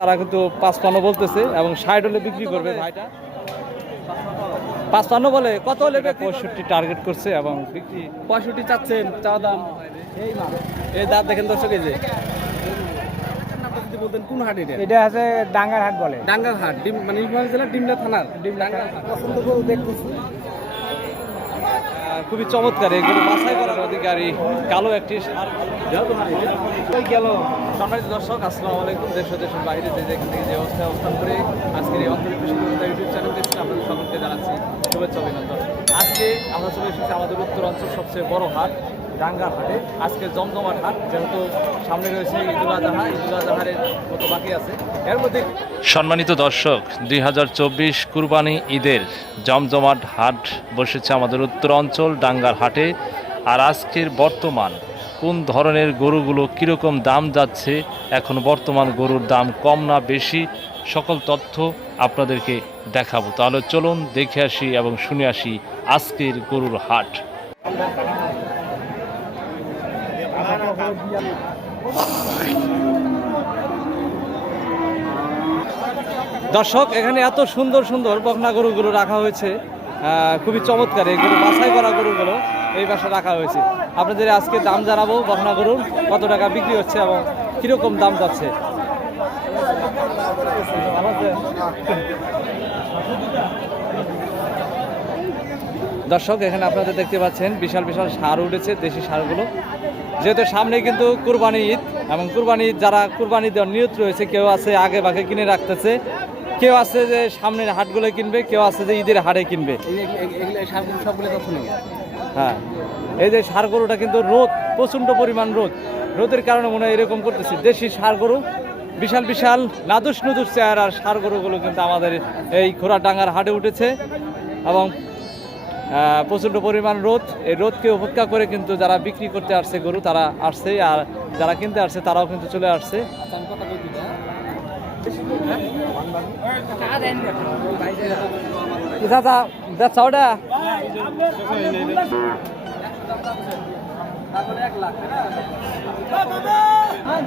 তারা কিন্তু পাঁচপান্ন বলতেছে এবং ষাট হলে বিক্রি করবে ভাইটা। পাঁচপান্ন বলে কত হলে পঁয়ষট্টি টার্গেট করছে এবং বিক্রি পঁয়ষট্টি চাচ্ছেন চাওয়া দাম। এই দাঁত দেখেন দর্শক এই যে। বলতেন কোন হাট এটা এটা আছে ডাঙ্গার হাট বলে। ডাঙ্গার হাট ডিম মানে জেলার ডিমলা থানার। ডিম ডাঙ্গার হাট পছন্দ করে দেখতেছি। খুবই চমৎকার, এগুলো বাছাই করার অধিকারী কালো একটি গেল। সম্মানিত দর্শক, আসসালামু আলাইকুম। দেশ দেশের বাইরে যে যেখান থেকে যে অবস্থায় অবস্থান করে আজকের এই অন্তরিক ইউটিউব চ্যানেল দেখছি আপনাদের সকলকে জানাচ্ছি শুভেচ্ছা, অভিনন্দন। আজকে আমরা চলে এসেছি আমাদের উত্তর অঞ্চল সবচেয়ে বড় হাট ডাঙ্গার হাটে আজকে জমজমাট হাট, যেহেতু সামনে রয়েছে ঈদুল আজহা ঈদুল আজহারের মতো বাকি আছে। এর মধ্যে সম্মানিত দর্শক, দুই হাজার চব্বিশ কুরবানি ঈদের জমজমাট হাট বসেছে আমাদের উত্তরাঞ্চল ডাঙ্গার হাটে। আর আজকের বর্তমান, কোন ধরনের গরুগুলো কীরকম দাম যাচ্ছে, এখন বর্তমান গরুর দাম কম না বেশি, সকল তথ্য আপনাদেরকে দেখাবো। তাহলে চলুন দেখে আসি এবং শুনে আসি আজকের গরুর হাট। দর্শক, এখানে এত সুন্দর সুন্দর বকনা গরুগুলো রাখা হয়েছে। খুবই চমৎকার এই গরু, বাছাই করা গরুগুলো এই পাশে রাখা হয়েছে। আপনাদের আজকে দাম জানাব বকনা গরুর, কত টাকা বিক্রি হচ্ছে এবং কীরকম দাম যাচ্ছে? দর্শক, এখানে আপনাদের দেখতে পাচ্ছেন, বিশাল বিশাল সার উঠেছে, দেশি সারগুলো। যেহেতু সামনে কিন্তু কুরবানি ঈদ এবং কুরবানি ঈদ যারা কুরবানি দেওয়ার নিয়ত রয়েছে কেউ আছে আগে ভাগে কিনে রাখতেছে কেউ আছে যে সামনের হাটগুলো কিনবে কেউ আছে যে ঈদের হাটে কিনবে। হ্যাঁ এই যে সার গরুটা কিন্তু রোদ প্রচণ্ড পরিমাণ রোদ। রোদের কারণে মনে হয় এরকম করতেছে দেশি সার গরু বিশাল বিশাল নাদুস নুদুস আর সার গরুগুলো কিন্তু আমাদের এই ডাঙ্গার হাটে উঠেছে এবং প্রচণ্ড পরিমাণ রোদ। এই রোদকে উপেক্ষা করে কিন্তু যারা বিক্রি করতে আসছে, গরু তারা আসছে আর যারা কিনতে আসছে তারাও কিন্তু চলে আসছে। দাদা দেখছা ওটা? লাখ আর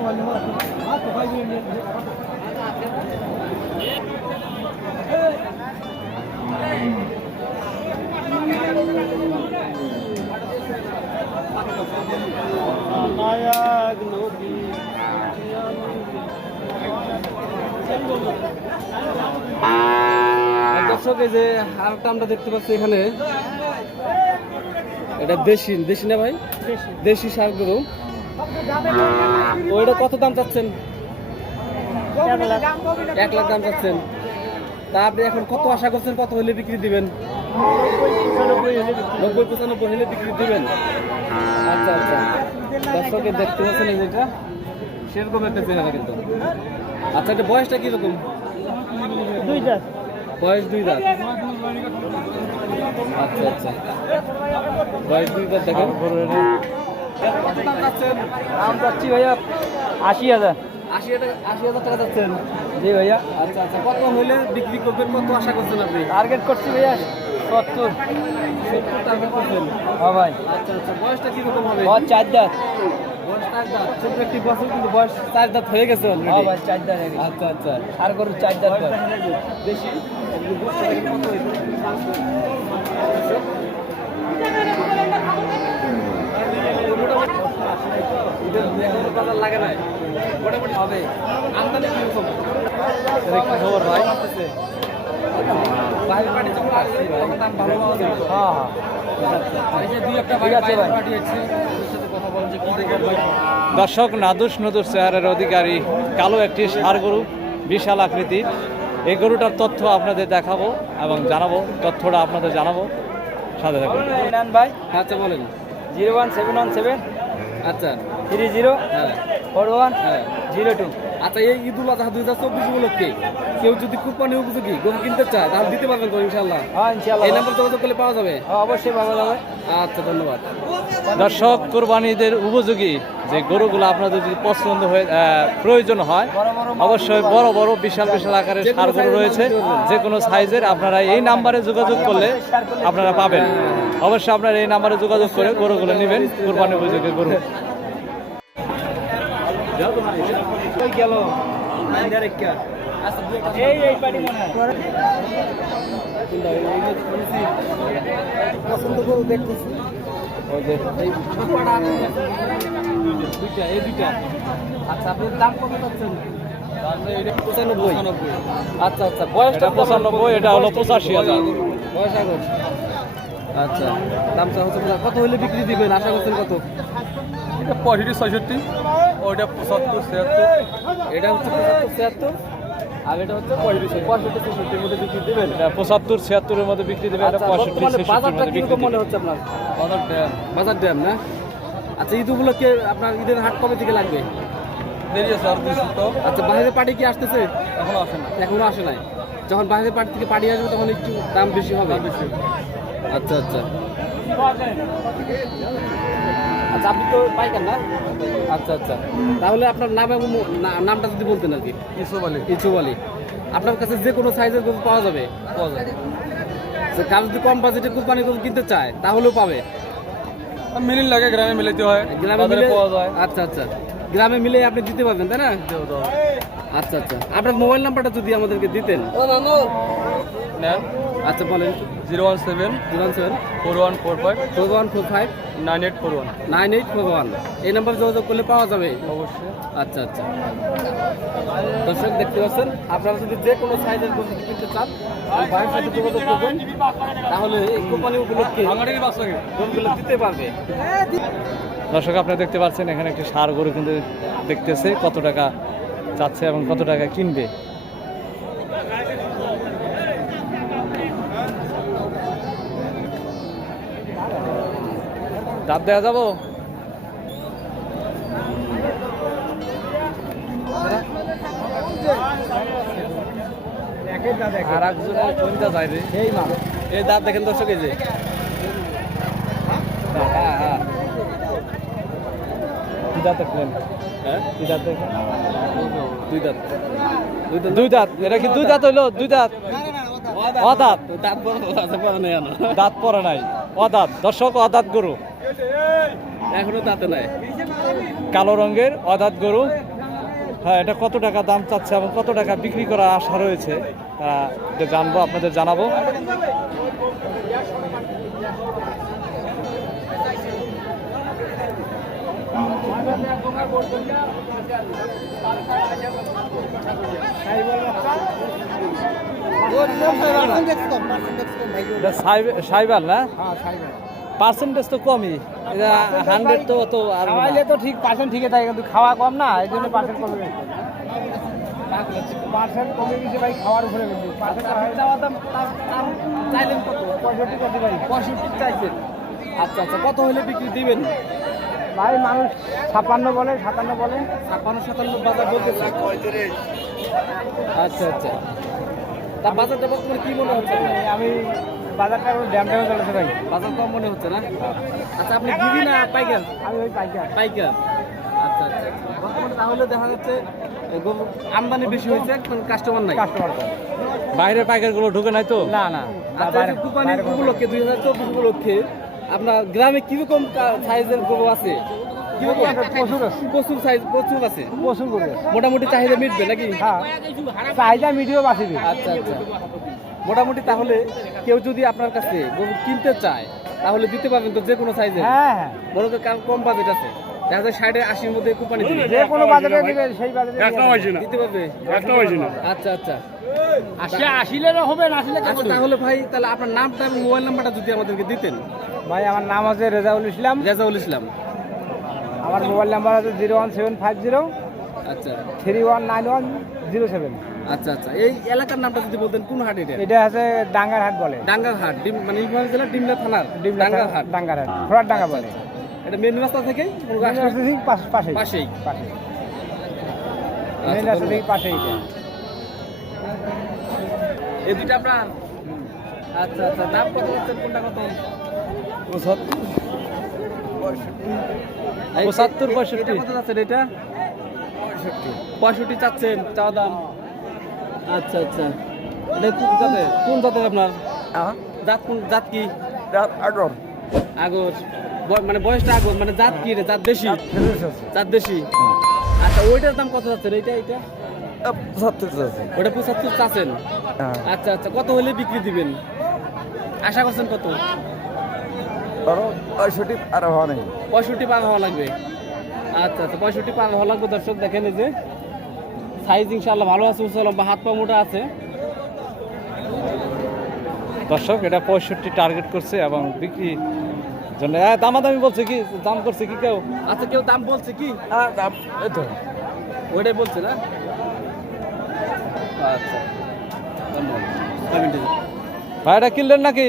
দর্শক, এই যে আরেকটা আমরা দেখতে পাচ্ছি এখানে। এটা দেশি দেশি না ভাই? দেশি সার গরু। ওইটা কত দাম চাচ্ছেন? এক লাখ দাম চাচ্ছেন। তা আপনি এখন কত আশা করছেন কত হলে বিক্রি দিবেন? নব্বই পঁচানব্বই হলে বিক্রি দিবেন। আচ্ছা আচ্ছা। দেখতে পাচ্ছেন এই যেটা সেরকম একটা চেহারা কিন্তু। আচ্ছা এটা বয়সটা কীরকম? বয়স দুই দাঁত। আচ্ছা আচ্ছা। বয়স দুই দাঁত দেখেন। দাম চাচ্ছেন? ভাইয়া আশি হাজার। আশি হাজার আশি হাজার টাকা চাচ্ছেন। জি ভাইয়া। আচ্ছা আচ্ছা। কত হলে বিক্রি করবেন? কত আশা করছেন আপনি? টার্গেট করছি ভাইয়া সত্তর সত্তর টার্গেট হ্যাঁ ভাই আচ্ছা আচ্ছা বয়সটা কীরকম হবে আমার চার দাঁত ছোট একটি বছর কিন্তু বয়স চার দাঁত হয়ে গেছে হ্যাঁ ভাই চার দাঁত আচ্ছা আচ্ছা আর গরুর চার দাঁত বেশি বাজার লাগে নাই মোটামুটি হবে আমদানি কীরকম খবর ভাই বাইরে পার্টি যখন আসছে তখন দাম ভালো পাওয়া যায় হ্যাঁ এই যে দুই একটা বাইরে পার্টি আছে ওদের সাথে কথা বলেন যে কি দেখেন ভাই দর্শক নাদুস নদুর চেহারার অধিকারী কালো একটি সার গরু বিশাল আকৃতির এই গরুটার তথ্য আপনাদের দেখাবো এবং জানাব তথ্যটা আপনাদের জানাব। সাথে থাকুন। ভাই। আচ্ছা বলেন। Zero one seven one seven আচ্ছা। থ্রি জিরো হ্যাঁ ফোর ওয়ান হ্যাঁ। Zero two. আচ্ছা এই ঈদুল আজহা দুই হাজার চব্বিশ উপলক্ষে কেউ যদি কুরবানি উপযোগী গরু কিনতে চায় তাহলে দিতে পারবেন তো ইনশাল্লাহ হ্যাঁ এই নাম্বার যোগাযোগ করলে পাওয়া যাবে? হ্যাঁ, অবশ্যই ভালো যাবে। আচ্ছা ধন্যবাদ। দর্শক কোরবানিদের উপযোগী যে গরুগুলো আপনাদের যদি পছন্দ হয়ে আহ, প্রয়োজন হয় অবশ্যই বড় বড় বিশাল বিশাল আকারের সার গরু রয়েছে। যে কোনো সাইজের আপনারা এই নাম্বারে যোগাযোগ করলে আপনারা পাবেন। অবশ্যই আপনারা এই নাম্বারে যোগাযোগ করে গরুগুলো নেবেন কোরবানি উপযোগী গরু। গেল? আচ্ছা একটা এই এই পাটি মনে পছন্দ করে দেখতেছি। দুইটা এই দুইটা। আচ্ছা আপনার দাম কত পাচ্ছেন পঁচানব্বই। আচ্ছা আচ্ছা বয়সটা এটা পঁচানব্বই এটা হলো পঁচাশি হাজার। বয়স আগর আচ্ছা দামটা হচ্ছে কত হলে বিক্রি দিবেন? আশা করছেন কত? এটা পঁয়ষট্টি ছয়ষট্টি। ওইটা পঁচাত্তর ছিয়াত্তর। এটা হচ্ছে পঁচাত্তর ছিয়াত্তর। আর এটা হচ্ছে পঁয়ষট্টি পঁয়ষট্টি ছেষট্টির মধ্যে বিক্রি দেবেন? পঁচাত্তর ছিয়াত্তরের মধ্যে বিক্রি দেবে এটা আচ্ছা, পঁয়ষট্টি বাজারটা মধ্যে মনে হচ্ছে আপনার? বাজার ড্যাম। বাজার ড্যাম না? আচ্ছা ঈদ উপলক্ষে আপনার ঈদের হাট কবে থেকে লাগবে? দেরি আছে আর দুই সপ্তাহ। আচ্ছা বাইরের পার্টি কি আসতেছে? এখনও আসে না। এখনও আসে নাই। যখন বাইরের পার্টি থেকে পার্টি আসবে তখন একটু দাম বেশি হবে। বেশি আচ্ছা আচ্ছা। আচ্ছা আপনি তো পাইকার না? আচ্ছা আচ্ছা। তাহলে আপনার নাম এবং নামটা যদি বলতেন আর কি। কিছু বলে কিছু বলি আপনার কাছে যে কোনো সাইজের গরু পাওয়া যাবে? পাওয়া তো কারও যদি কম বাজেটে গরু কিনতে চায় তাহলেও পাবে। মিলিন লাগে গ্রামে মিলাইতে হয় গ্রামে মিলে পাওয়া যায়। আচ্ছা আচ্ছা। গ্রামে মিলে আপনি দিতে পারবেন তাই না? আচ্ছা আচ্ছা। আপনার মোবাইল নাম্বারটা যদি আমাদেরকে দিতেন। নেন আচ্ছা বলেন। Zero one seven zero one seven. Four one four five four one four five. Nine eight four one. Nine eight four one. এই নাম্বার যোগাযোগ করলে পাওয়া যাবে? অবশ্যই। আচ্ছা আচ্ছা। দর্শক দেখতে পাচ্ছেন আপনারা যদি যে কোনো সাইজের গরু কিনতে চান তাহলে ভাইয়ের সাথে যোগাযোগ করবেন তাহলে এই কোম্পানি উপলক্ষে গরুগুলো দিতে পারবে। দর্শক আপনারা দেখতে পাচ্ছেন এখানে একটি সার গরু কিন্তু দেখতেছে কত টাকা চাচ্ছে এবং কত টাকা কিনবে। দাঁত দেওয়া যাব? আর একজনের কোনটা যায় রে? এই দাঁত দেখেন দর্শক এই যে। হ্যাঁ হ্যাঁ কি দাঁত দেখলেন? হ্যাঁ? কি দাঁত দেখলেন? দুই দাঁত। দুই দাঁত। দুই দাঁত। এটা কি দুই হইল? অদাঁত দাঁত। পরে নাই। অদাঁত দর্শক অদাঁত গরু। এখনও দাঁতে নাই। কালো রঙের অদাঁত গরু। হ্যাঁ এটা কত টাকা দাম চাচ্ছে এবং কত টাকা বিক্রি করার আশা রয়েছে? জানব আপনাদের জানাব। এটা সাইব- সাইবাল না? পার্সেন্টেজ তো কমই। এটা হান্ড্রেড তো অত। খাওয়াইলে তো ঠিক পার্সেন্ট ঠিকই থাকে কিন্তু খাওয়া কম না এই জন্য পার্সেন্ট কমে পার্সেন্ট কমে গেছে ভাই খাওয়ার উপরে চাইলেন কত? পঁয়ষট্টি করতে পারি পঁয়ষট্টি চাইছেন। আচ্ছা আচ্ছা কত হলে বিক্রি দিবেন? ভাই মানুষ ছাপ্পান্ন বলে সাতান্ন বলে। ছাপ্পান্ন সাতান্ন বাজার বলতেছে। আচ্ছা আচ্ছা। তা বাজারটা বর্তমানে কি মনে হচ্ছে আমি বাজারটা ড্যাম ড্যামে চলেছে ভাই। বাজার কম মনে হচ্ছে না? আচ্ছা আপনি দিবি না পাইকার? আমি ওই পাইকার। পাইকার। আচ্ছা আচ্ছা বর্তমানে তাহলে দেখা যাচ্ছে আমদানি বেশি হয়েছে কাস্টমার নাই। কাস্টমার বাইরের পাইকারগুলো ঢুকে নাই তো? না না। আচ্ছা উপলক্ষে দুই হাজার চব্বিশ উপলক্ষে আপনার গ্রামে কীরকম সাইজের গরু আছে? কীরকম? প্রচুর আছে। প্রচুর সাইজ প্রচুর আছে? প্রচুর মোটামুটি চাহিদা মিটবে নাকি? হ্যাঁ। চাহিদা মিডিও বাঁচিবে আচ্ছা আচ্ছা। মোটামুটি তাহলে কেউ যদি আপনার কাছে গরু কিনতে চায় তাহলে দিতে পারবেন তো যে কোনো সাইজে হ্যাঁ হ্যাঁ। মনে করেন কম বাজেট আছে। দেখা যায় ষাটে আশির মধ্যে কোম্পানি দিবে। যে কোনো বাজারে দিবে সেই বাজারে দিতে পারবে? আচ্ছা আচ্ছা। আসলে আসিলে হবে না আসলে আচ্ছা তাহলে ভাই তাহলে আপনার নামটা এবং মোবাইল নাম্বারটা যদি আমাদেরকে দিতেন। ভাই আমার নাম আছে রেজাউল ইসলাম। রেজাউল ইসলাম। আমার মোবাইল নাম্বার আছে zero one seven five zero আচ্ছা। Three one nine one zero seven. আচ্ছা আচ্ছা। এই এলাকার নামটা যদি বলতেন কোন হাট এটা? এটা আছে ডাঙ্গার হাট বলে। ডাঙ্গার হাট ডিম মানে নীলফামারী জেলার ডিমলা থানার ডাঙ্গার হাট ডাঙ্গার হাট ফোরার ডাঙ্গা বলে। এটা মেন রাস্তা থেকে পাশেই। পাশেই। পাশে আচ্ছা, ইউনিভার্সিটি পাশেই। এই দুইটা আপনার? আচ্ছা আচ্ছা দাম কত হচ্ছে? কোনটা কত? পঁচাত্তর, পঁয়ষট্টি। এটা কত যাচ্ছে এটা? পঁয়ষট্টি চাচ্ছেন চাওয়া দাম। আচ্ছা আচ্ছা। এটা কোন জাতের? কোন জাতের আপনার? জাত কোন জাত কি? আগর। আগর। মানে বয়সটা আগর মানে জাত কি রে জাত দেশি? জাত দেশি? আচ্ছা ওইটার দাম কত যাচ্ছে রে? এইটা আছে ওটা পঁচাত্তর চাচ্ছেন? আচ্ছা আচ্ছা। কত হলে বিক্রি দিবেন? আশা করছেন কত? ধরো পঁয়ষট্টি আর হওয়া নেই পঁয়ষট্টি হওয়া লাগবে। আচ্ছা আচ্ছা। পঁয়ষট্টি পাকা হওয়া লাগবে দর্শক। দেখেন যে সাইজ ইনশাল্লাহ ভালো আছে উঁচু লম্বা হাত পা মোটা আছে। দর্শক এটা পঁয়ষট্টি টার্গেট করছে এবং বিক্রি জন্য দামাদামি বলছে কি? দাম করছে কি কেউ? আচ্ছা কেউ দাম বলছে কি? হ্যাঁ দাম এই তো। ওইটাই বলছে না? আচ্ছা ভাই এটা কিনলেন নাকি?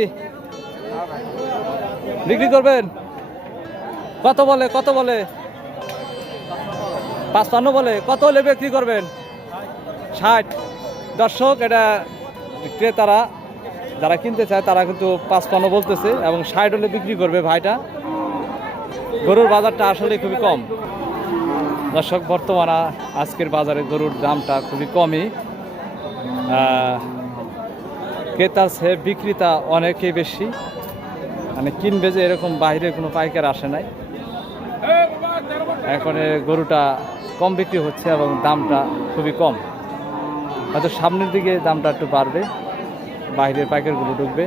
বিক্রি করবেন? কত বলে কত বলে? পাঁচপান্ন বলে কত হলে বিক্রি করবেন? ষাট। দর্শক, এটা ক্রেতারা, যারা কিনতে চায়, তারা কিন্তু পাঁচপান্ন বলতেছে এবং ষাট হলে বিক্রি করবে ভাইটা। গরুর বাজারটা আসলে খুবই কম। দর্শক, বর্তমানে আজকের বাজারে গরুর দামটা খুবই কমই। ক্রেতার চেয়ে বিক্রেতা অনেকই বেশি। মানে কিনবে যে এরকম বাইরে কোনো পাইকার আসে নাই। এখন গরুটা কম বিক্রি হচ্ছে এবং দামটা খুবই কম। হয়তো সামনের দিকে দামটা একটু বাড়বে বাইরের প্যাকেটগুলো ঢুকবে।